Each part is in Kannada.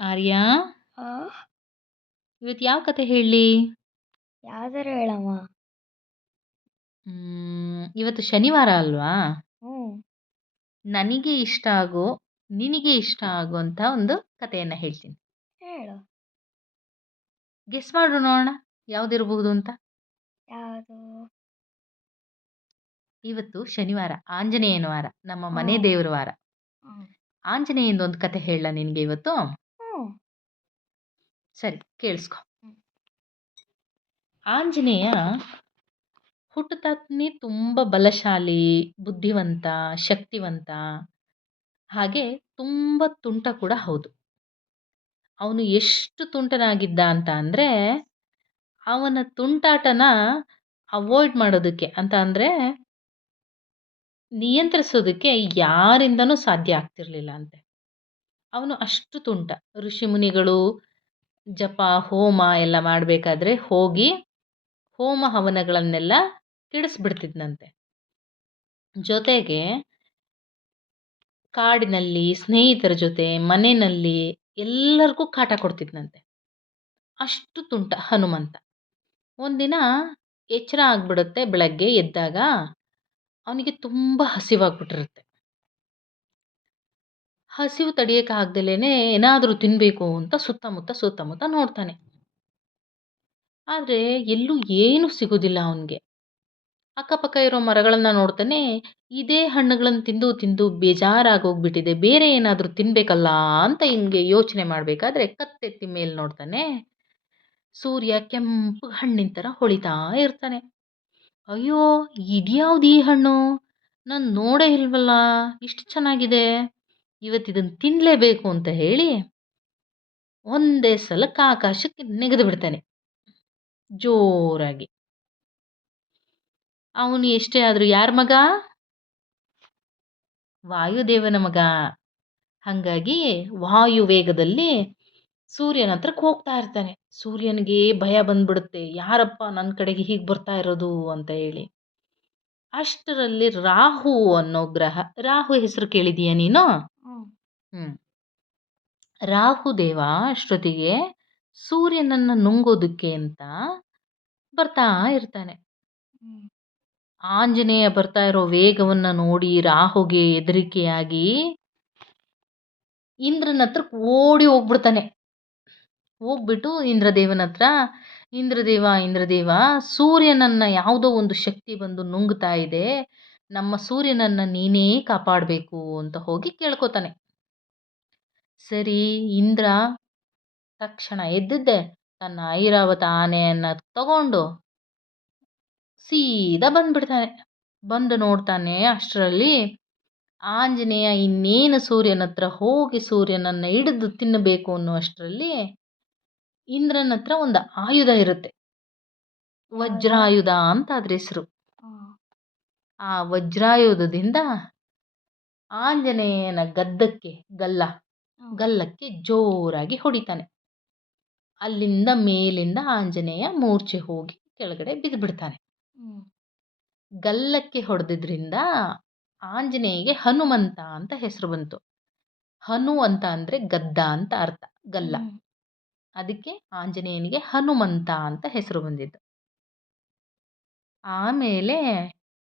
ಆರ್ಯ? ಇವತ್ತು ಯಾವ ಕತೆ ಹೇಳಲಿ ಯಾವ್ದಾರ ಹೇಳಮ್ಮ. ಇವತ್ತು ಶನಿವಾರ ಅಲ್ವಾ? ಹ್ಞೂ ನನಗೆ ಇಷ್ಟ ಆಗೋ ನಿನಗೆ ಇಷ್ಟ ಆಗುವಂಥ ಒಂದು ಕಥೆಯನ್ನು ಹೇಳ್ತೀನಿ. ಹೇಳು. ಗೆಸ್ ಮಾಡು ನೋಡೋಣ ಯಾವುದಿರಬಹುದು ಅಂತ. ಯಾವುದು? ಇವತ್ತು ಶನಿವಾರ ಆಂಜನೇಯನ ವಾರ ನಮ್ಮ ಮನೆ ದೇವ್ರ ವಾರ. ಆಂಜನೇಯಂದು ಒಂದು ಕತೆ ಹೇಳ ನಿನಗೆ ಇವತ್ತು. ಸರಿ ಕೇಳಿಸ್ಕೊ. ಆಂಜನೇಯ ಹುಟ್ಟತಾತ್ನಿ ತುಂಬ ಬಲಶಾಲಿ ಬುದ್ಧಿವಂತ ಶಕ್ತಿವಂತ ಹಾಗೆ ತುಂಬ ತುಂಟ ಕೂಡ ಹೌದು. ಅವನು ಎಷ್ಟು ತುಂಟನಾಗಿದ್ದ ಅಂತ ಅಂದರೆ ಅವನ ತುಂಟಾಟನ ಅವಾಯ್ಡ್ ಮಾಡೋದಕ್ಕೆ ಅಂತ ಅಂದರೆ ನಿಯಂತ್ರಿಸೋದಕ್ಕೆ ಯಾರಿಂದನೂ ಸಾಧ್ಯ ಆಗ್ತಿರಲಿಲ್ಲ ಅಂತೆ. ಅವನು ಅಷ್ಟು ತುಂಟ. ಋಷಿಮುನಿಗಳು ಜಪ, ಹೋಮ ಎಲ್ಲ ಮಾಡಬೇಕಾದ್ರೆ ಹೋಗಿ ಹೋಮ ಹವನಗಳನ್ನೆಲ್ಲ ಕೆಡಿಸ್ಬಿಡ್ತಿದ್ನಂತೆ ಜೊತೆಗೆ ಕಾಡಿನಲ್ಲಿ ಸ್ನೇಹಿತರ ಜೊತೆ, ಮನೆಯಲ್ಲಿ ಎಲ್ಲರಿಗೂ ಕಾಟ ಕೊಡ್ತಿದ್ನಂತೆ. ಅಷ್ಟು ತುಂಟ ಹನುಮಂತ. ಒಂದಿನ ಎಚ್ಚರ ಆಗ್ಬಿಡುತ್ತೆ, ಬೆಳಗ್ಗೆ ಎದ್ದಾಗ ಅವನಿಗೆ ತುಂಬ ಹಸಿವಾಗ್ಬಿಟ್ಟಿರುತ್ತೆ. ಹಸಿವು ತಡೆಯೋಕ್ಕಾಗ್ದಲೇ ಏನಾದರೂ ತಿನ್ನಬೇಕು ಅಂತ ಸುತ್ತಮುತ್ತ ಸುತ್ತಮುತ್ತ ನೋಡ್ತಾನೆ. ಆದರೆ ಎಲ್ಲೂ ಏನೂ ಸಿಗೋದಿಲ್ಲ ಅವನಿಗೆ. ಅಕ್ಕಪಕ್ಕ ಇರೋ ಮರಗಳನ್ನು ನೋಡ್ತಾನೆ, ಇದೇ ಹಣ್ಣುಗಳನ್ನು ತಿಂದು ತಿಂದು ಬೇಜಾರಾಗೋಗ್ಬಿಟ್ಟಿದೆ. ಬೇರೆ ಏನಾದರೂ ತಿನ್ನಬೇಕಲ್ಲ ಅಂತ ಹಿಂಗೆ ಯೋಚನೆ ಮಾಡಬೇಕಾದ್ರೆ ಕತ್ತೆತ್ತಿ ಮೇಲೆ ನೋಡ್ತಾನೆ, ಸೂರ್ಯ ಕೆಂಪು ಹಣ್ಣಿನ ಥರ ಹೊಳಿತಾ ಇರ್ತಾನೆ. ಅಯ್ಯೋ, ಇದ್ಯಾವ್ದು ಈ ಹಣ್ಣು? ನಾನು ನೋಡೇ ಇಲ್ವಲ್ಲ, ಇಷ್ಟು ಚೆನ್ನಾಗಿದೆ. ಇವತ್ತು ಇದನ್ನು ತಿನ್ನಲೇಬೇಕು ಅಂತ ಹೇಳಿ ಒಂದೇ ಸಲಕ್ಕೆ ಆಕಾಶಕ್ಕೆ ನೆಗೆದು ಬಿಡ್ತಾನೆ. ಜೋರಾಗಿ. ಅವನು ಎಷ್ಟೇ ಆದರೂ ಯಾರ ಮಗ? ವಾಯುದೇವನ ಮಗ. ಹಾಗಾಗಿ ವಾಯು ವೇಗದಲ್ಲಿ ಸೂರ್ಯನ ಹತ್ರಕ್ಕೆ ಹೋಗ್ತಾ ಇರ್ತಾನೆ. ಸೂರ್ಯನಿಗೆ ಭಯ ಬಂದ್ಬಿಡುತ್ತೆ. ಯಾರಪ್ಪ ನನ್ನ ಕಡೆಗೆ ಹೀಗೆ ಬರ್ತಾ ಇರೋದು ಅಂತ ಹೇಳಿ. ಅಷ್ಟರಲ್ಲಿ ರಾಹು ಅನ್ನೋ ಗ್ರಹ, ರಾಹು ಹೆಸರು ಕೇಳಿದೀಯ ನೀನು? ಹ್ಞೂ ಹ್ಞೂ ರಾಹು ದೇವ ಅಷ್ಟೊತ್ತಿಗೆ ಸೂರ್ಯನನ್ನು ನುಂಗೋದಕ್ಕೆ ಅಂತ ಬರ್ತಾ ಇರ್ತಾನೆ. ಆಂಜನೇಯ ಬರ್ತಾ ಇರೋ ವೇಗವನ್ನ ನೋಡಿ ರಾಹುಗೆ ಹೆದರಿಕೆಯಾಗಿ ಇಂದ್ರನ ಹತ್ರ ಓಡಿ ಹೋಗ್ಬಿಡ್ತಾನೆ. ಹೋಗ್ಬಿಟ್ಟು ಇಂದ್ರದೇವನ ಹತ್ರ ಇಂದ್ರದೇವ ಇಂದ್ರದೇವ ಸೂರ್ಯನನ್ನ ಯಾವುದೋ ಒಂದು ಶಕ್ತಿ ಬಂದು ನುಂಗ್ತಾ ಇದೆ. ನಮ್ಮ ಸೂರ್ಯನನ್ನ ನೀನೇ ಕಾಪಾಡಬೇಕು ಅಂತ ಹೋಗಿ ಕೇಳ್ಕೊತಾನೆ. ಸರಿ ಇಂದ್ರ ತಕ್ಷಣ ಎದ್ದಿದ್ದೆ. ತನ್ನ ಐರಾವತ ಆನೆಯನ್ನು ತಗೊಂಡು ಸೀದಾ ಬಂದ್ಬಿಡ್ತಾನೆ. ಬಂದು ನೋಡ್ತಾನೆ ಅಷ್ಟರಲ್ಲಿ ಆಂಜನೇಯ ಇನ್ನೇನು ಸೂರ್ಯನ ಹತ್ರ ಹೋಗಿ ಸೂರ್ಯನನ್ನು ಹಿಡಿದು ತಿನ್ನಬೇಕು ಅನ್ನುವಷ್ಟರಲ್ಲಿ ಇಂದ್ರನ ಹತ್ರ ಒಂದು ಆಯುಧ ಇರುತ್ತೆ. ವಜ್ರಾಯುಧ ಅಂತ ಅದ್ರ ಹೆಸರು ಆ ವಜ್ರಾಯುಧದಿಂದ ಆಂಜನೇಯನ ಗದ್ದಕ್ಕೆ ಗಲ್ಲ. ಗಲ್ಲಕ್ಕೆ ಜೋರಾಗಿ ಹೊಡಿತಾನೆ. ಅಲ್ಲಿಂದ ಮೇಲಿಂದ ಆಂಜನೇಯ ಮೂರ್ಛೆ ಹೋಗಿ ಕೆಳಗಡೆ ಬಿದ್ದುಬಿಡ್ತಾನೆ ಗಲ್ಲಕ್ಕೆ ಹೊಡೆದಿದ್ರಿಂದ ಆಂಜನೇಯಗೆ ಹನುಮಂತ ಅಂತ ಹೆಸರು ಬಂತು. ಹನು ಅಂತ ಅಂದರೆ ಗದ್ದ ಅಂತ ಅರ್ಥ ಗಲ್ಲ. ಅದಕ್ಕೆ ಆಂಜನೇಯನಿಗೆ ಹನುಮಂತ ಅಂತ ಹೆಸರು ಬಂದಿದ್ದು. ಆಮೇಲೆ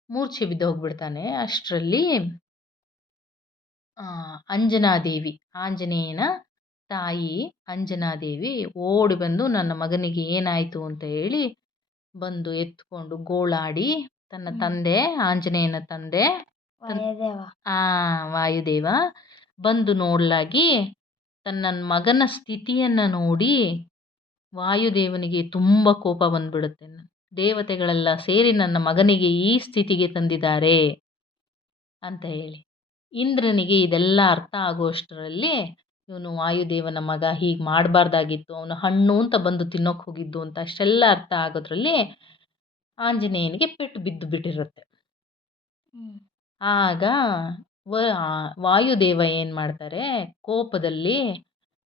ಮೂರ್ಛೆ ಬಿದ್ದು ಹೋಗ್ಬಿಡ್ತಾನೆ. ಅಷ್ಟರಲ್ಲಿ ಅಂಜನಾದೇವಿ. ಆಂಜನೇಯನ ತಾಯಿ ಅಂಜನಾದೇವಿ ಓಡಿ ಬಂದು ನನ್ನ ಮಗನಿಗೆ ಏನಾಯಿತು ಅಂತ ಹೇಳಿ ಬಂದು ಎತ್ಕೊಂಡು ಗೋಳಾಡಿ ತನ್ನ. ತಂದೆ ಆಂಜನೇಯನ ತಂದೆ ಆ ವಾಯುದೇವ ಬಂದು ನೋಡಲಾಗಿ ತನ್ನ ಮಗನ ಸ್ಥಿತಿಯನ್ನು ನೋಡಿ ವಾಯುದೇವನಿಗೆ ತುಂಬ ಕೋಪ ಬಂದ್ಬಿಡುತ್ತೆ. ದೇವತೆಗಳೆಲ್ಲ ಸೇರಿ ನನ್ನ ಮಗನಿಗೆ ಈ ಸ್ಥಿತಿಗೆ ತಂದಿದ್ದಾರೆ ಅಂತ ಹೇಳಿ. ಇಂದ್ರನಿಗೆ ಇದೆಲ್ಲ ಅರ್ಥ ಆಗುವಷ್ಟರಲ್ಲಿ ಇವನು ವಾಯುದೇವನ ಮಗ ಹೀಗೆ ಮಾಡಬಾರ್ದಾಗಿತ್ತು ಅವನು ಹಣ್ಣು ಅಂತ ಬಂದು ತಿನ್ನೋಕೆ ಹೋಗಿದ್ದು ಅಂತ ಅಷ್ಟೆಲ್ಲ ಅರ್ಥ ಆಗೋದ್ರಲ್ಲಿ ಆಂಜನೇಯನಿಗೆ ಪೆಟ್ಟು ಬಿದ್ದು ಬಿಟ್ಟಿರುತ್ತೆ. ಆಗ ವ ವಾಯುದೇವ ಏನು ಮಾಡ್ತಾರೆ ಕೋಪದಲ್ಲಿ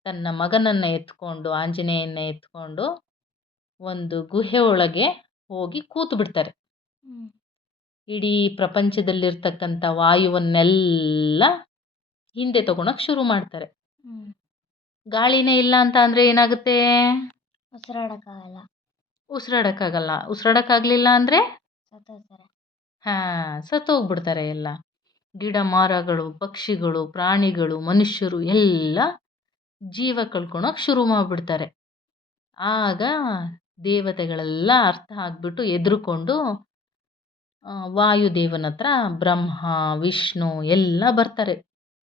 ತನ್ನ ಮಗನನ್ನು ಎತ್ಕೊಂಡು ಆಂಜನೇಯನ ಎತ್ಕೊಂಡು ಒಂದು ಗುಹೆ ಒಳಗೆ ಹೋಗಿ ಕೂತು ಬಿಡ್ತಾರೆ ಇಡೀ ಪ್ರಪಂಚದಲ್ಲಿರ್ತಕ್ಕಂಥ ವಾಯುವನ್ನೆಲ್ಲ ಹಿಂದೆ ತಗೊಳಕ್ ಶುರು ಮಾಡ್ತಾರೆ. ಗಾಳಿನೇ ಇಲ್ಲ ಅಂತ ಅಂದರೆ ಏನಾಗುತ್ತೆ? ಉಸಿರಾಡಕ್ಕಾಗಲ್ಲ. ಉಸಿರಾಡೋಕ್ಕಾಗಲ್ಲ. ಉಸಿರಾಡೋಕ್ಕಾಗಲಿಲ್ಲ ಅಂದರೆ? ಸತ್ತೋಗ್ತಾರೆ. ಹಾಂ ಸತ್ತೋಗ್ಬಿಡ್ತಾರೆ ಎಲ್ಲ. ಗಿಡ ಮರಗಳು ಪಕ್ಷಿಗಳು ಪ್ರಾಣಿಗಳು ಮನುಷ್ಯರು ಎಲ್ಲ ಜೀವ ಕಳ್ಕೊಳಕ್ ಶುರು ಮಾಡಿಬಿಡ್ತಾರೆ. ಆಗ ದೇವತೆಗಳೆಲ್ಲ ಅರ್ಥ ಆಗಿಬಿಟ್ಟು ಹೆದ್ರುಕೊಂಡು ವಾಯುದೇವನ ಹತ್ರ ಬ್ರಹ್ಮ, ವಿಷ್ಣು ಎಲ್ಲ ಬರ್ತಾರೆ.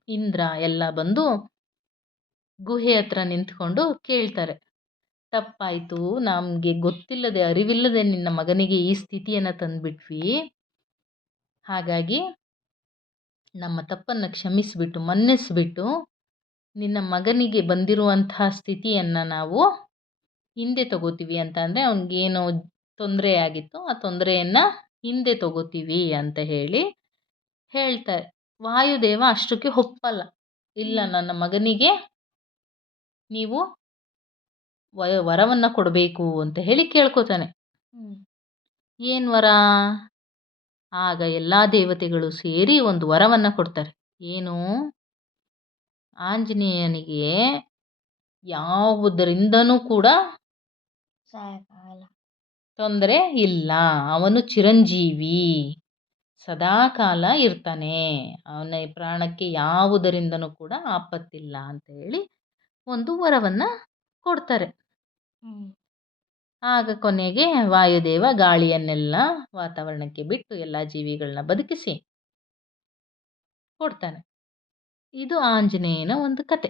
ಇಂದ್ರ ಎಲ್ಲ ಬಂದು ಗುಹೆ ಹತ್ರ ನಿಂತ್ಕೊಂಡು ಕೇಳ್ತಾರೆ. ತಪ್ಪಾಯಿತು, ನಮಗೆ ಗೊತ್ತಿಲ್ಲದೆ, ಅರಿವಿಲ್ಲದೆ ನಿನ್ನ ಮಗನಿಗೆ ಈ ಸ್ಥಿತಿಯನ್ನು ತಂದುಬಿಟ್ವಿ. ಹಾಗಾಗಿ ನಮ್ಮ ತಪ್ಪನ್ನು ಕ್ಷಮಿಸಿಬಿಟ್ಟು, ಮನ್ನಿಸ್ಬಿಟ್ಟು ನಿನ್ನ ಮಗನಿಗೆ ಬಂದಿರುವಂತಹ ಸ್ಥಿತಿಯನ್ನು ನಾವು ಹಿಂದೆ ತಗೋತೀವಿ ಅಂತ ಅಂದರೆ ಅವ್ನಿಗೇನು ತೊಂದರೆ ಆಗಿತ್ತು. ಆ ತೊಂದರೆಯನ್ನು ಹಿಂದೆ ತಗೋತೀವಿ ಅಂತ ಹೇಳಿ ಹೇಳ್ತಾರೆ. ವಾಯುದೇವ ಅಷ್ಟಕ್ಕೆ ಒಪ್ಪಲ್ಲ. ಇಲ್ಲ ನನ್ನ ಮಗನಿಗೆ ನೀವು ವರವನ್ನ ಕೊಡಬೇಕು ಅಂತ ಹೇಳಿ ಕೇಳ್ಕೊತಾನೆ. ಏನು ವರ? ಆಗ ಎಲ್ಲ ದೇವತೆಗಳು ಸೇರಿ ಒಂದು ವರವನ್ನು ಕೊಡ್ತಾರೆ. ಏನು? ಆಂಜನೇಯನಿಗೆ ಯಾವುದರಿಂದನೂ ಕೂಡ ಸಾಯಕ್ಕಾಗಲ್ಲ ತೊಂದರೆ ಇಲ್ಲ. ಅವನು ಚಿರಂಜೀವಿ. ಸದಾಕಾಲ ಇರ್ತಾನೆ. ಅವನ ಪ್ರಾಣಕ್ಕೆ ಯಾವುದರಿಂದನೂ ಕೂಡ ಆಪತ್ತಿಲ್ಲ ಅಂತ ಹೇಳಿ ಒಂದು ವರವನ್ನು ಕೊಡ್ತಾರೆ. ಆಗ ಕೊನೆಗೆ ವಾಯುದೇವ ಗಾಳಿಯನ್ನೆಲ್ಲ ವಾತಾವರಣಕ್ಕೆ ಬಿಟ್ಟು ಎಲ್ಲ ಜೀವಿಗಳನ್ನ ಬದುಕಿಸಿ ಕೊಡ್ತಾನೆ. ಇದು ಆಂಜನೇಯನ ಒಂದು ಕತೆ.